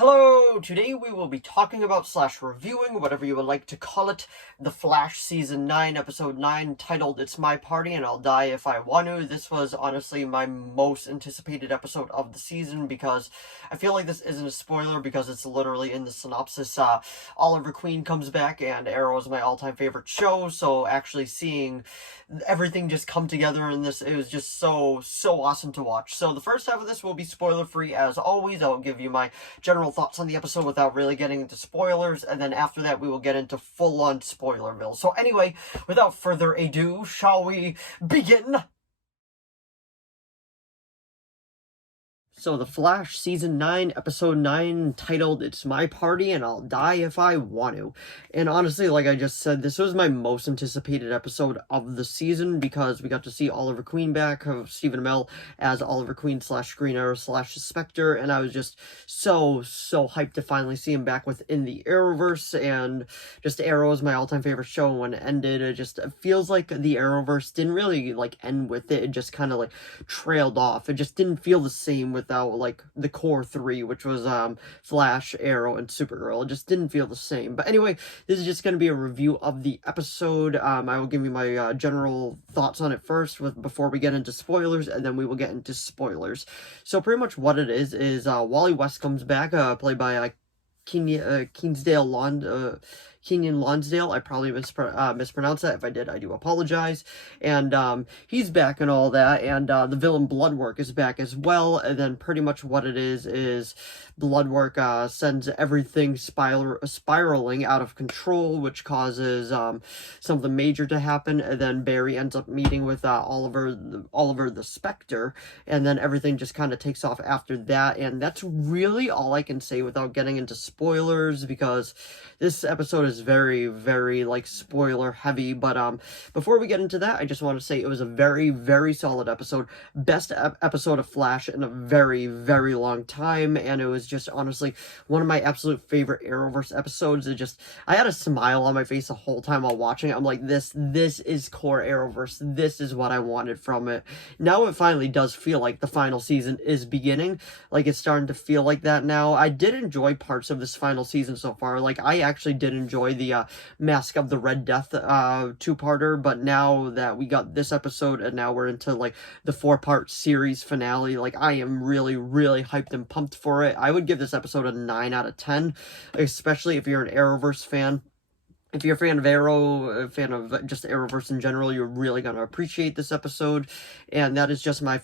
Hello! Today we will be talking about / reviewing, whatever you would like to call it, The Flash Season 9, Episode 9, titled It's My Party and I'll Die If I Want to. This was honestly my most anticipated episode of the season because I feel like this isn't a spoiler because it's literally in the synopsis. Oliver Queen comes back and Arrow is my all-time favorite show, so actually seeing everything just come together in this, it was just so awesome to watch. So the first half of this will be spoiler-free as always. I'll give you my general thoughts on the episode without really getting into spoilers, and then after that we will get into full-on Spoilerville. So anyway, without further ado, shall we begin? So The Flash Season 9, Episode 9, titled It's My Party and I'll Die If I Want to. And honestly, like I just said, this was my most anticipated episode of the season because we got to see Oliver Queen back, of Stephen Amell as Oliver Queen / Green Arrow / Spectre, and I was just so hyped to finally see him back within the Arrowverse. And just Arrow is my all-time favorite show. When it ended, it feels like the Arrowverse didn't really end with it. It just kind of trailed off. It just didn't feel the same without the core three, which was Flash, Arrow, and Supergirl. It just didn't feel the same. But anyway, this is just going to be a review of the episode. I will give you my general thoughts on it first before we get into spoilers, and then we will get into spoilers. So pretty much what it is Wally West comes back, played by Keenan Lonsdale. I probably mispronounced that. If I did, I do apologize. And he's back and all that, and the villain Bloodwork is back as well. And then pretty much what it is Bloodwork sends everything spiraling out of control, which causes something major to happen. And then Barry ends up meeting with Oliver the Spectre, and then everything just kind of takes off after that. And that's really all I can say without getting into spoilers, because this episode is very spoiler heavy. But before we get into that, I just want to say it was a very solid episode. Best episode of Flash in a very long time, and it was just honestly one of my absolute favorite Arrowverse episodes. I had a smile on my face the whole time while watching it. I'm like, this is core Arrowverse. This is what I wanted from it. Now it finally does feel like the final season is beginning. Like, it's starting to feel like that now. I did enjoy parts of this final season so far. Like, I actually did enjoy the Mask of the Red Death two-parter, but now that we got this episode and now we're into the 4-part series finale, I am really hyped and pumped for it. I would give this episode a 9 out of 10, especially if you're an Arrowverse fan. If you're a fan of Arrow, a fan of just Arrowverse in general, you're really gonna appreciate this episode. And that is just my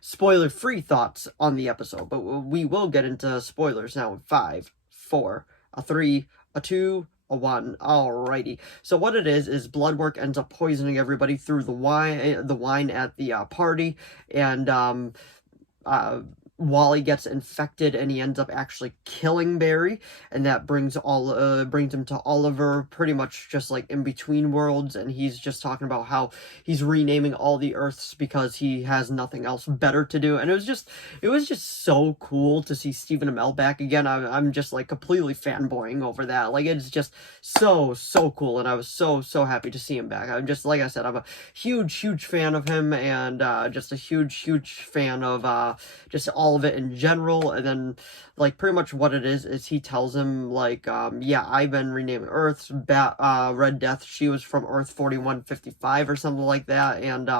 spoiler-free thoughts on the episode. But we will get into spoilers now in 5, 4, a 3, a 2, a 1. Alrighty. So what it is Bloodwork ends up poisoning everybody through the wine at the party, and Wally gets infected and he ends up actually killing Barry, and that brings him to Oliver, pretty much just in between worlds, and he's just talking about how he's renaming all the Earths because he has nothing else better to do. And it was just so cool to see Stephen Amell back again. I'm just completely fanboying over that. It's just so cool, and I was so happy to see him back. I'm just, like I said, I'm a huge fan of him, and just a huge fan of just all of it in general. And then pretty much what it is he tells him yeah, I've been renaming Earths. Red Death, she was from Earth 4155 or something like that, and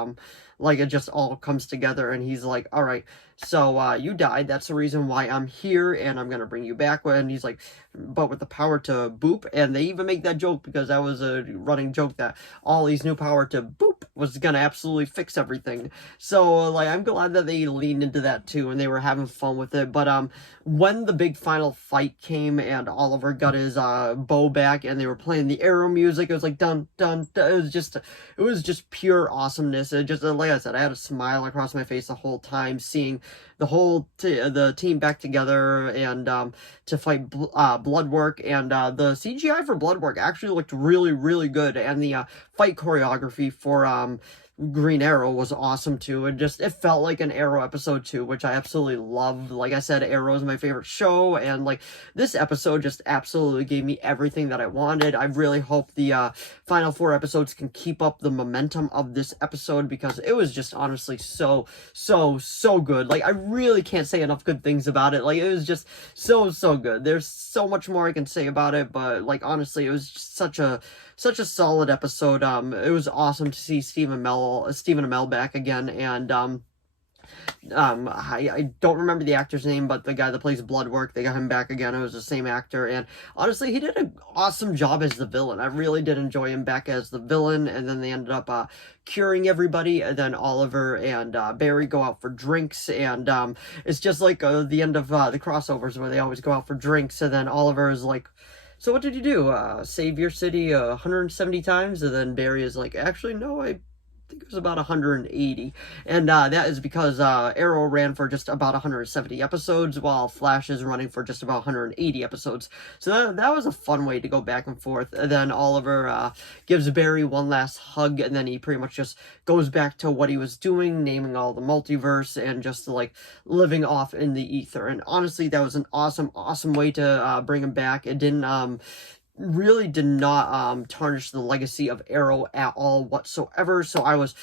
it just all comes together, and he's like, all right, so you died, that's the reason why I'm here, and I'm gonna bring you back. And he's like, but with the power to boop. And they even make that joke because that was a running joke that Ollie's new power to boop was gonna absolutely fix everything. So I'm glad that they leaned into that too, and they were having fun with it. But when the big final fight came and Oliver got his bow back and they were playing the Arrow music, it was like dun dun dun. It was just pure awesomeness. It just, like I said, I had a smile across my face the whole time seeing the whole the team back together, and to fight Bloodwork. And the CGI for Bloodwork actually looked really good, and the fight choreography for Green Arrow was awesome too. It felt like an Arrow episode too, which I absolutely loved. Like I said, Arrow is my favorite show, and like this episode just absolutely gave me everything that I wanted. I really hope the final 4 episodes can keep up the momentum of this episode, because it was just honestly so good. Like, I really can't say enough good things about it. Like, it was just so good. There's so much more I can say about it, but like honestly, it was just such a solid episode. It was awesome to see Stephen Amell back again, and I don't remember the actor's name, but the guy that plays Bloodwork, they got him back again. It was the same actor, and honestly, he did an awesome job as the villain. I really did enjoy him back as the villain, and then they ended up curing everybody, and then Oliver and Barry go out for drinks, and it's just like the end of the crossovers where they always go out for drinks, and then Oliver is like, so what did you do? Save your city 170 times? And then Barry is like, actually, no, I think it was about 180. And that is because Arrow ran for just about 170 episodes, while Flash is running for just about 180 episodes. So that was a fun way to go back and forth. And then Oliver gives Barry one last hug, and then he pretty much just goes back to what he was doing, naming all the multiverse, and just like living off in the ether. And honestly, that was an awesome way to bring him back. It didn't really did not tarnish the legacy of Arrow at all whatsoever, so I was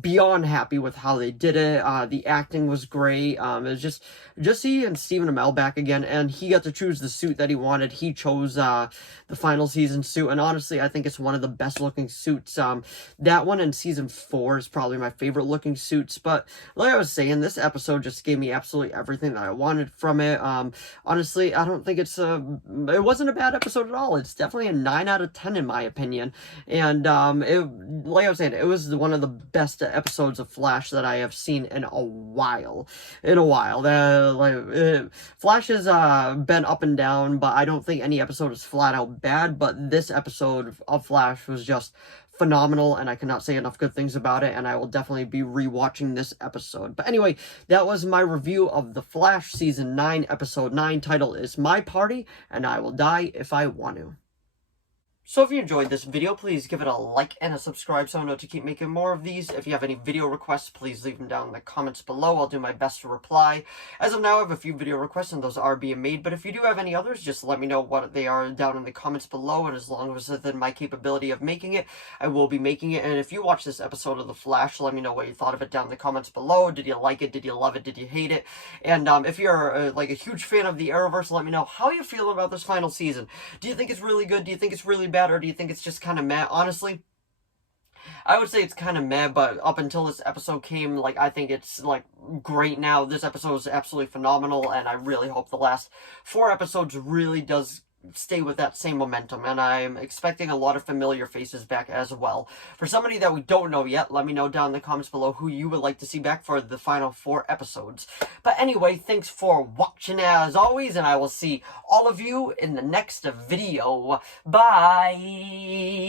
beyond happy with how they did it. The acting was great. It was just seeing Stephen Amell back again, and he got to choose the suit that he wanted. He chose the final season suit, and honestly, I think it's one of the best looking suits. That one in season 4 is probably my favorite looking suits, but like I was saying, this episode just gave me absolutely everything that I wanted from it. Honestly, I don't think it wasn't a bad episode at all. It's definitely a 9 out of 10 in my opinion, and like I was saying, it was one of the best episodes of Flash that I have seen in a while. Flash has been up and down, but I don't think any episode is flat out bad, but this episode of Flash was just phenomenal, and I cannot say enough good things about it, and I will definitely be rewatching this episode. But anyway, that was my review of The Flash Season 9, Episode 9. Title is My Party, and I Will Die If I Want to. So if you enjoyed this video, please give it a like and a subscribe so I know to keep making more of these. If you have any video requests, please leave them down in the comments below. I'll do my best to reply. As of now, I have a few video requests and those are being made, but if you do have any others, just let me know what they are down in the comments below, and as long as it's within my capability of making it, I will be making it. And if you watch this episode of The Flash, let me know what you thought of it down in the comments below. Did you like it? Did you love it? Did you hate it? And if you're like a huge fan of the Arrowverse, let me know how you feel about this final season. Do you think it's really good? Do you think it's really bad? Or do you think it's just kind of meh? Honestly, I would say it's kind of meh, but up until this episode came, like, I think it's, like, great now. This episode is absolutely phenomenal, and I really hope the last 4 episodes really does stay with that same momentum, and I'm expecting a lot of familiar faces back as well. For somebody that we don't know yet, let me know down in the comments below who you would like to see back for the final 4 episodes. But anyway, thanks for watching as always, and I will see all of you in the next video. Bye!